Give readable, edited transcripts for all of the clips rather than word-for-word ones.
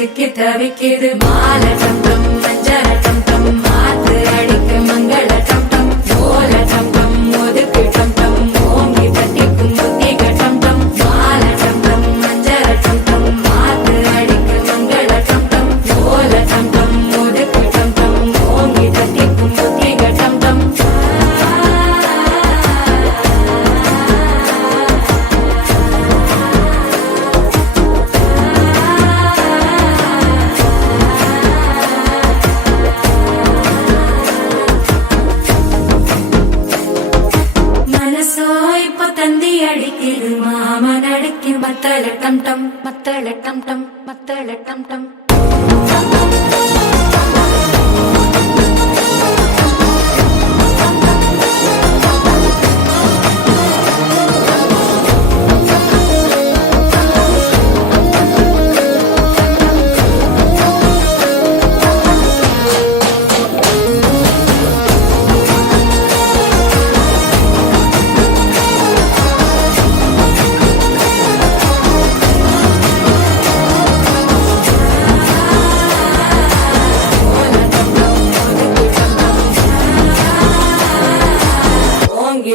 சிக்கி தவிக்கிது மால டம் டம் மஞ்சள டம் டம் மாத்து அடிக்க மங்கள டம் டம் ஓல டம் டம் ஒதுக்கு டம் டம் ஓங்கி தட்டிக்கும் முத்திக டம் டம் மால டம் டம் மஞ்சள டம் டம் மாத்து அடிக்க மங்கள டம் டம் ஓல டம் டம் ஒதுக்கு டம் டம் ஓங்கி தட்டிக்கும் முத்திக டம் டம் தந்தி அடிக்குது மாமன் அடிக்கு மத்தள டம் டம் மத்தள டம் டம் மத்தள டம் டம்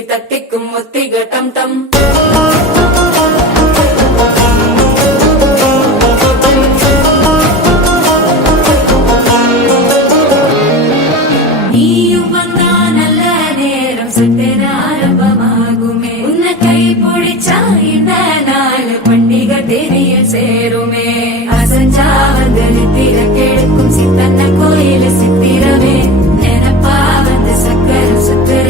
தட்டிக்கும் முத்திக டம் டம் நீயும் வந்தா நல்ல நேரம் சட்டென ஆரம்பமாகுமே உன்னை கை பிடிச்சா இந்த நாள் பண்டிகை தெரிய சேருமே அசஞ்சா வந்து நித்திர கெடுக்கும் சித்தன்ன கோயில சித்திரமே நினைப்பா வந்து சக்கர சுத்துற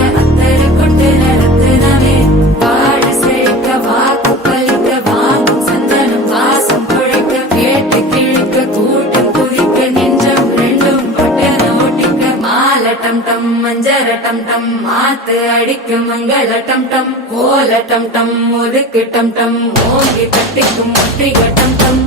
டம் டம் மஞ்சர டம் டம் மாத்து அடிக்கும் மங்கள டம் டம் ஓல டம் டம் ஒதுக்கு டம் டம் ஓங்கி தட்டிக்கும் முத்திக டம் டம்